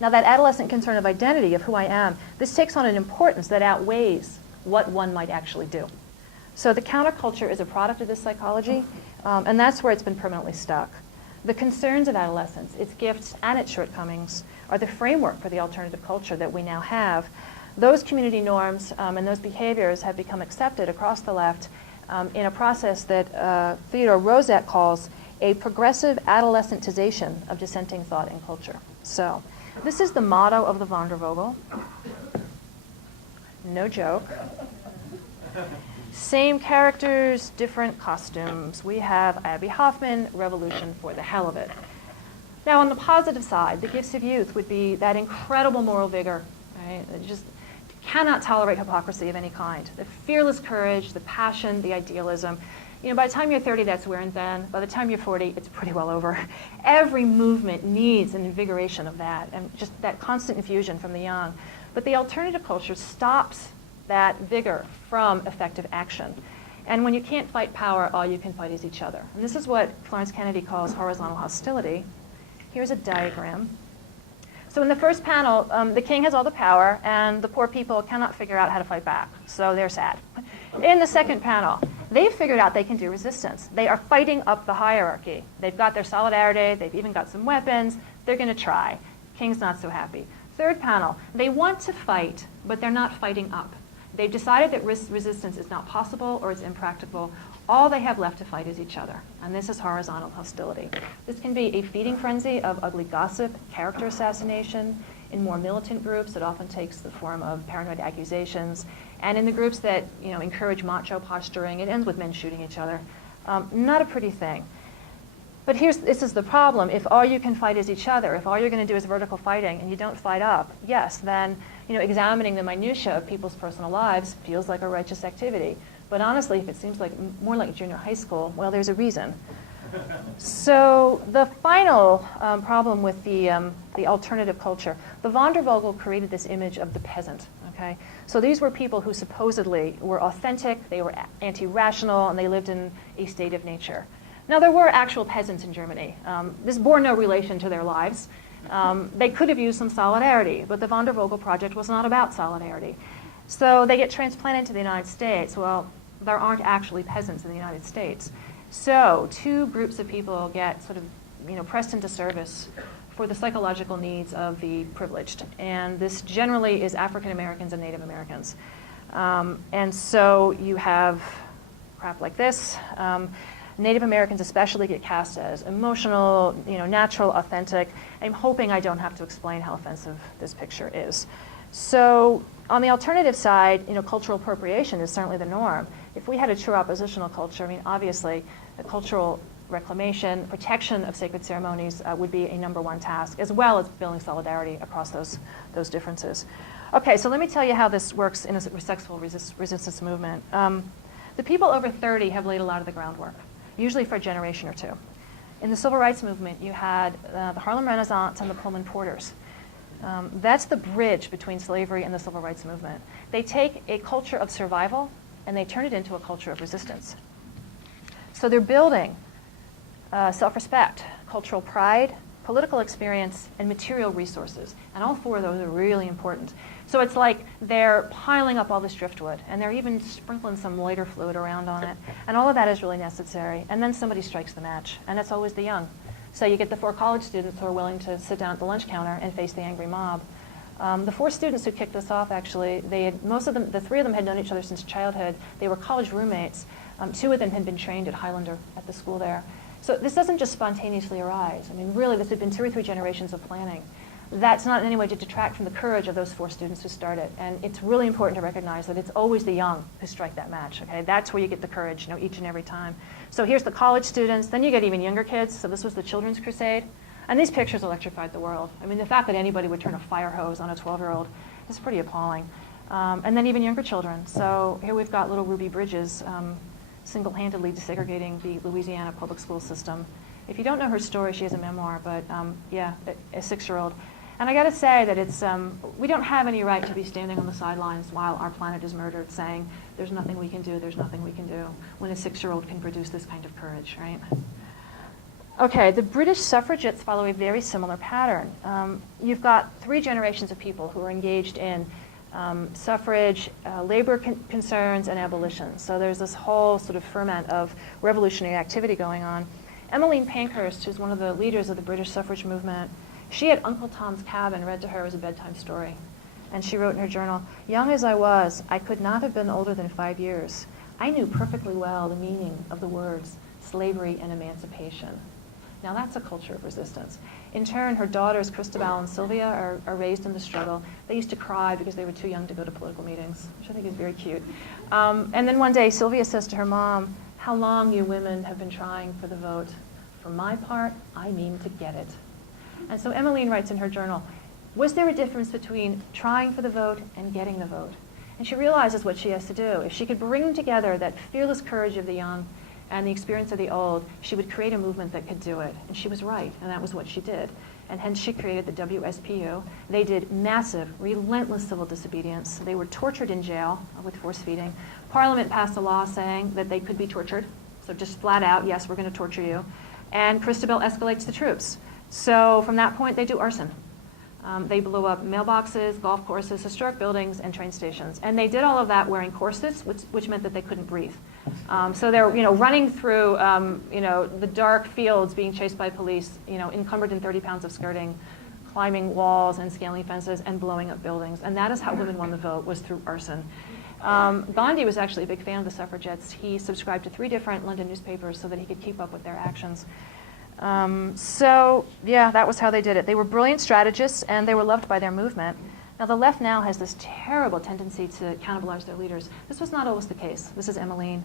Now that adolescent concern of identity, of who I am, this takes on an importance that outweighs what one might actually do. So the counterculture is a product of this psychology, and that's where it's been permanently stuck. The concerns of adolescence, its gifts and its shortcomings, are the framework for the alternative culture that we now have. Those community norms and those behaviors have become accepted across the left in a process that Theodore Roszak calls a progressive adolescentization of dissenting thought and culture. So this is the motto of the Wandervogel. No joke. Same characters, different costumes. We have Abby Hoffman, revolution for the hell of it. Now, on the positive side, the gifts of youth would be that incredible moral vigor, right? It just cannot tolerate hypocrisy of any kind. The fearless courage, the passion, the idealism. You know, by the time you're 30, that's wear and thin. By the time you're 40, it's pretty well over. Every movement needs an invigoration of that, and just that constant infusion from the young. But the alternative culture stops that vigor from effective action. And when you can't fight power, all you can fight is each other. And this is what Florence Kennedy calls horizontal hostility. Here's a diagram. So in the first panel, the king has all the power, and the poor people cannot figure out how to fight back. So they're sad. In the second panel, they've figured out they can do resistance. They are fighting up the hierarchy. They've got their solidarity. They've even got some weapons. They're going to try. King's not so happy. Third panel, they want to fight, but they're not fighting up. They've decided that resistance is not possible or it's impractical. All they have left to fight is each other. And this is horizontal hostility. This can be a feeding frenzy of ugly gossip, character assassination. In more militant groups, it often takes the form of paranoid accusations. And in the groups that encourage macho posturing, it ends with men shooting each other. Not a pretty thing. But this is the problem. If all you can fight is each other, if all you're going to do is vertical fighting and you don't fight up, yes, then examining the minutiae of people's personal lives feels like a righteous activity. But honestly, if it seems like more like junior high school, well, there's a reason. So the final problem with the alternative culture, the Wandervogel created this image of the peasant. Okay, so these were people who supposedly were authentic, they were anti-rational, and they lived in a state of nature. Now, there were actual peasants in Germany. This bore no relation to their lives. They could have used some solidarity, but the Wandervogel project was not about solidarity. So they get transplanted to the United States. Well, there aren't actually peasants in the United States. So two groups of people get sort of pressed into service for the psychological needs of the privileged. And this generally is African Americans and Native Americans. And so you have crap like this. Native Americans especially get cast as emotional, natural, authentic. I'm hoping I don't have to explain how offensive this picture is. So on the alternative side, cultural appropriation is certainly the norm. If we had a true oppositional culture, obviously, the cultural reclamation, protection of sacred ceremonies would be a #1 task, as well as building solidarity across those differences. Okay, so let me tell you how this works in a successful resistance movement. The people over 30 have laid a lot of the groundwork, usually for a generation or two. In the civil rights movement, you had the Harlem Renaissance and the Pullman Porters. That's the bridge between slavery and the civil rights movement. They take a culture of survival and they turn it into a culture of resistance. So they're building self-respect, cultural pride, political experience, and material resources. And all four of those are really important. So it's like they're piling up all this driftwood, and they're even sprinkling some lighter fluid around on it. And all of that is really necessary. And then somebody strikes the match, and it's always the young. So you get the 4 college students who are willing to sit down at the lunch counter and face the angry mob. The 4 students who kicked us off, actually, the 3 of them had known each other since childhood. They were college roommates. 2 of them had been trained at Highlander at the school there. So this doesn't just spontaneously arise. Really, this had been 2 or 3 generations of planning. That's not in any way to detract from the courage of those 4 students who started. And it's really important to recognize that it's always the young who strike that match. Okay, that's where you get the courage, each and every time. So here's the college students. Then you get even younger kids. So this was the Children's Crusade. And these pictures electrified the world. The fact that anybody would turn a fire hose on a 12-year-old is pretty appalling. And then even younger children. So here we've got little Ruby Bridges single-handedly desegregating the Louisiana public school system. If you don't know her story, she has a memoir, but yeah, a 6-year-old. And I got to say that it's we don't have any right to be standing on the sidelines while our planet is murdered, saying there's nothing we can do, there's nothing we can do, when a 6-year-old can produce this kind of courage, right? Okay, the British suffragettes follow a very similar pattern. You've got 3 generations of people who are engaged in suffrage, labor concerns, and abolition. So there's this whole sort of ferment of revolutionary activity going on. Emmeline Pankhurst, who's one of the leaders of the British suffrage movement, she had Uncle Tom's Cabin read to her as a bedtime story. And she wrote in her journal, "Young as I was, I could not have been older than 5 years. I knew perfectly well the meaning of the words slavery and emancipation." Now that's a culture of resistance. In turn, her daughters, Christabel and Sylvia, are raised in the struggle. They used to cry because they were too young to go to political meetings, which I think is very cute. And then one day, Sylvia says to her mom, "How long you women have been trying for the vote. For my part, I mean to get it." And so Emmeline writes in her journal, was there a difference between trying for the vote and getting the vote? And she realizes what she has to do. If she could bring together that fearless courage of the young and the experience of the old, she would create a movement that could do it. And she was right, and that was what she did. And hence she created the WSPU. They did massive, relentless civil disobedience. They were tortured in jail with force feeding. Parliament passed a law saying that they could be tortured. So just flat out, yes, we're going to torture you. And Christabel escalates the troops. So from that point, they do arson. They blew up mailboxes, golf courses, historic buildings, and train stations. And they did all of that wearing corsets, which meant that they couldn't breathe. So they're running through the dark fields, being chased by police, encumbered in 30 pounds of skirting, climbing walls and scaling fences, and blowing up buildings. And that is how women won the vote, was through arson. Gandhi was actually a big fan of the suffragettes. He subscribed to 3 different London newspapers so that he could keep up with their actions. So yeah, that was how they did it. They were brilliant strategists, and they were loved by their movement. Now, the left now has this terrible tendency to cannibalize their leaders. This was not always the case. This is Emmeline.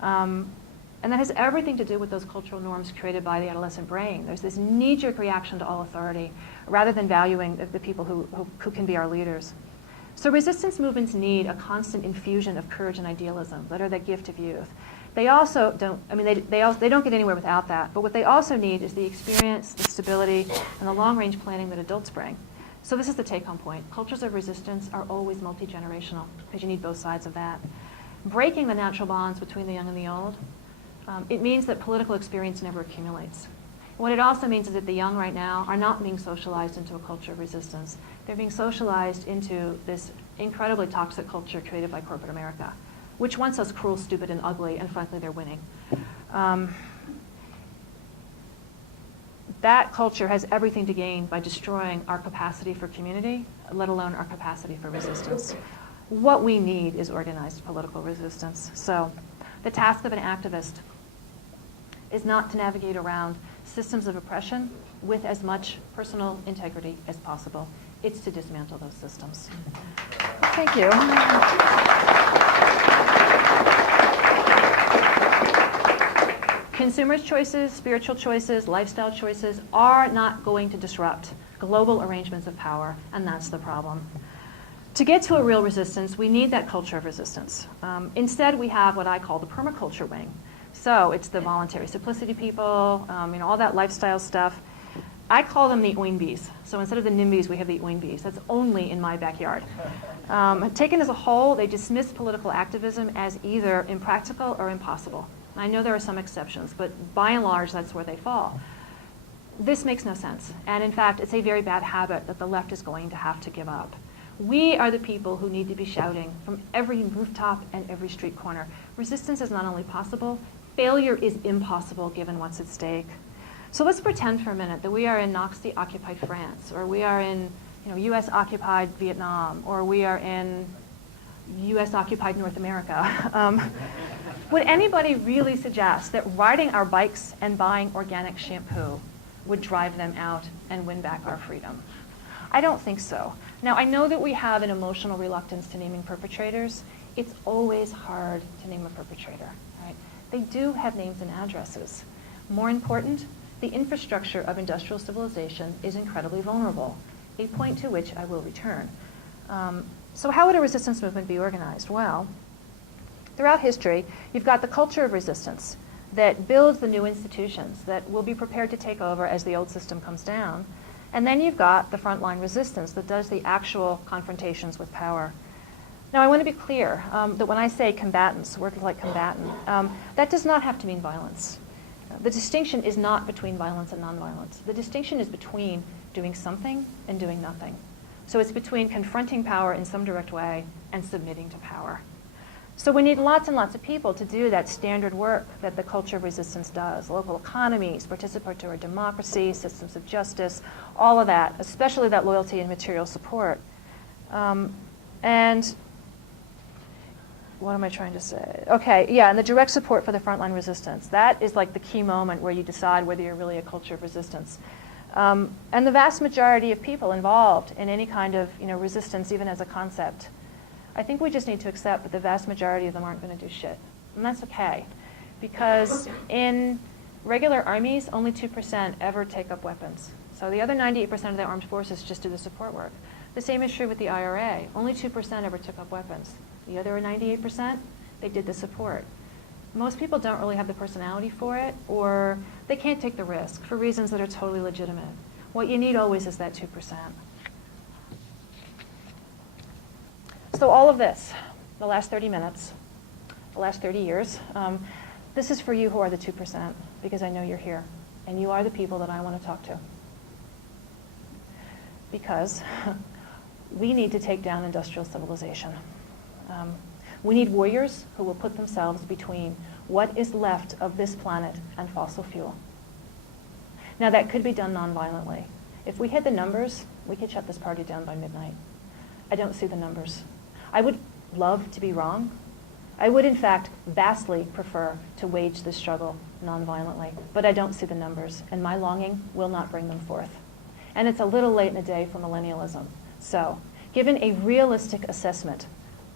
And that has everything to do with those cultural norms created by the adolescent brain. There's this knee-jerk reaction to all authority, rather than valuing the people who can be our leaders. So resistance movements need a constant infusion of courage and idealism that are the gift of youth. They also don't, they don't get anywhere without that, but what they also need is the experience, the stability, and the long-range planning that adults bring. So this is the take-home point. Cultures of resistance are always multi-generational, because you need both sides of that. Breaking the natural bonds between the young and the old, it means that political experience never accumulates. What it also means is that the young right now are not being socialized into a culture of resistance. They're being socialized into this incredibly toxic culture created by corporate America, which wants us cruel, stupid, and ugly, and frankly, they're winning. That culture has everything to gain by destroying our capacity for community, let alone our capacity for resistance. What we need is organized political resistance. So the task of an activist is not to navigate around systems of oppression with as much personal integrity as possible. It's to dismantle those systems. Thank you. Consumers' choices, spiritual choices, lifestyle choices are not going to disrupt global arrangements of power, and that's the problem. To get to a real resistance, we need that culture of resistance. Instead, we have what I call the permaculture wing. So it's the voluntary simplicity people, all that lifestyle stuff. I call them the oinbees. So instead of the NIMBYs, we have the oinbees. That's only in my backyard. Taken as a whole, they dismiss political activism as either impractical or impossible. I know there are some exceptions, but by and large, that's where they fall. This makes no sense. And in fact, it's a very bad habit that the left is going to have to give up. We are the people who need to be shouting from every rooftop and every street corner. Resistance is not only possible, failure is impossible given what's at stake. So let's pretend for a minute that we are in Nazi-occupied France, or we are in US-occupied Vietnam, or we are in US-occupied North America. Would anybody really suggest that riding our bikes and buying organic shampoo would drive them out and win back our freedom? I don't think so. Now, I know that we have an emotional reluctance to naming perpetrators. It's always hard to name a perpetrator, right? They do have names and addresses. More important, the infrastructure of industrial civilization is incredibly vulnerable, a point to which I will return. So how would a resistance movement be organized? Well, throughout history, you've got the culture of resistance that builds the new institutions that will be prepared to take over as the old system comes down. And then you've got the frontline resistance that does the actual confrontations with power. Now, I want to be clear that when I say combatants, words like combatant, that does not have to mean violence. the distinction is not between violence and nonviolence. The distinction is between doing something and doing nothing. So it's between confronting power in some direct way and submitting to power. So we need lots and lots of people to do that standard work that the culture of resistance does. Local economies, participatory democracy, systems of justice, all of that, especially that loyalty and material support. And what am I trying to say? Okay, yeah, and the direct support for the frontline resistance. That is like the key moment where you decide whether you're really a culture of resistance. And the vast majority of people involved in any kind of resistance, even as a concept, I think we just need to accept that the vast majority of them aren't going to do shit. And that's okay. Because in regular armies, only 2% ever take up weapons. So the other 98% of the armed forces just do the support work. The same is true with the IRA. Only 2% ever took up weapons. The other 98%, they did the support. Most people don't really have the personality for it, or they can't take the risk for reasons that are totally legitimate. What you need always is that 2%. So all of this, the last 30 minutes, the last 30 years, this is for you who are the 2%, because I know you're here, and you are the people that I want to talk to. Because we need to take down industrial civilization. We need warriors who will put themselves between what is left of this planet and fossil fuel. Now that could be done nonviolently. If we hit the numbers, we could shut this party down by midnight. I don't see the numbers. I would love to be wrong. I would, in fact, vastly prefer to wage this struggle nonviolently, but I don't see the numbers, and my longing will not bring them forth. And it's a little late in the day for millennialism. So, given a realistic assessment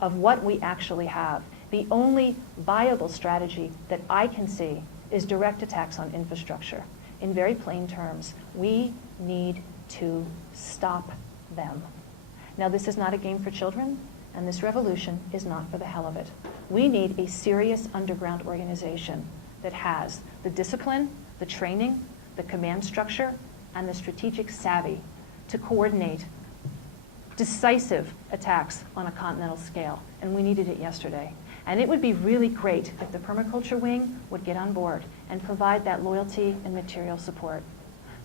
of what we actually have, the only viable strategy that I can see is direct attacks on infrastructure. In very plain terms, we need to stop them. Now, this is not a game for children, and this revolution is not for the hell of it. We need a serious underground organization that has the discipline, the training, the command structure, and the strategic savvy to coordinate decisive attacks on a continental scale. And we needed it yesterday. And it would be really great if the permaculture wing would get on board and provide that loyalty and material support.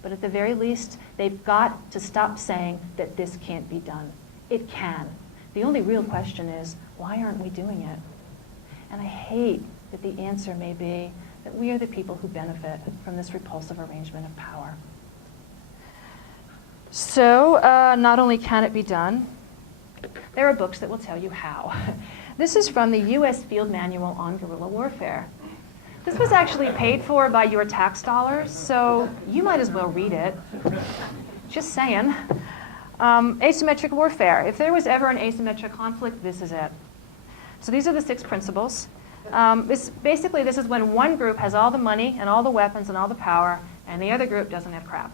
But at the very least, they've got to stop saying that this can't be done. It can. The only real question is, why aren't we doing it? And I hate that the answer may be that we are the people who benefit from this repulsive arrangement of power. So, not only can it be done, there are books that will tell you how. This is from the U.S. Field Manual on Guerrilla Warfare. This was actually paid for by your tax dollars, so you might as well read it. Just saying. Asymmetric warfare. If there was ever an asymmetric conflict, this is it. So these are the 6 principles. This is when one group has all the money and all the weapons and all the power, and the other group doesn't have crap.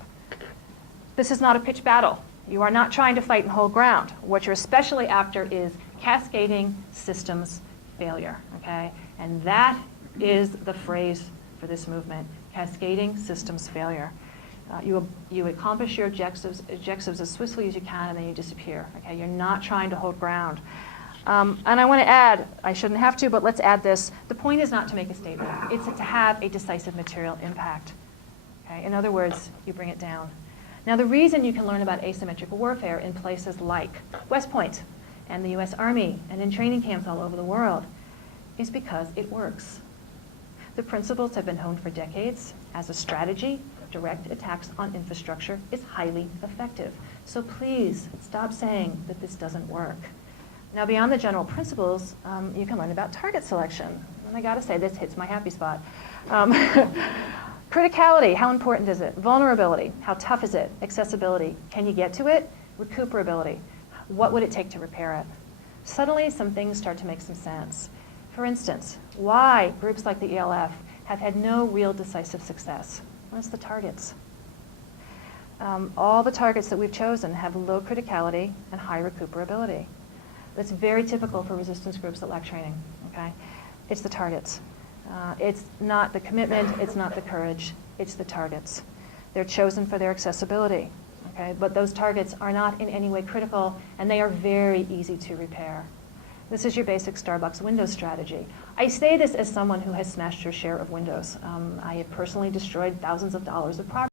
This is not a pitched battle. You are not trying to fight and hold ground. What you're especially after is cascading systems failure, okay? And that is the phrase for this movement, cascading systems failure. You accomplish your objectives as swiftly as you can, and then you disappear, okay? You're not trying to hold ground. And I want to add, I shouldn't have to, but let's add this. The point is not to make a statement. It's to have a decisive material impact, okay? In other words, you bring it down. Now, the reason you can learn about asymmetric warfare in places like West Point and the U.S. Army and in training camps all over the world is because it works. The principles have been honed for decades. As a strategy, direct attacks on infrastructure is highly effective. So please stop saying that this doesn't work. Now, beyond the general principles, you can learn about target selection. And I got to say, this hits my happy spot. Criticality, how important is it? Vulnerability, how tough is it? Accessibility, can you get to it? Recuperability, what would it take to repair it? Suddenly, some things start to make some sense. For instance, why groups like the ELF have had no real decisive success? Well, it's the targets. All the targets that we've chosen have low criticality and high recuperability. That's very typical for resistance groups that lack training, okay? It's the targets. It's not the commitment, it's not the courage, it's the targets. They're chosen for their accessibility, okay? But those targets are not in any way critical, and they are very easy to repair. This is your basic Starbucks Windows strategy. I say this as someone who has smashed her share of Windows. I have personally destroyed thousands of dollars of property.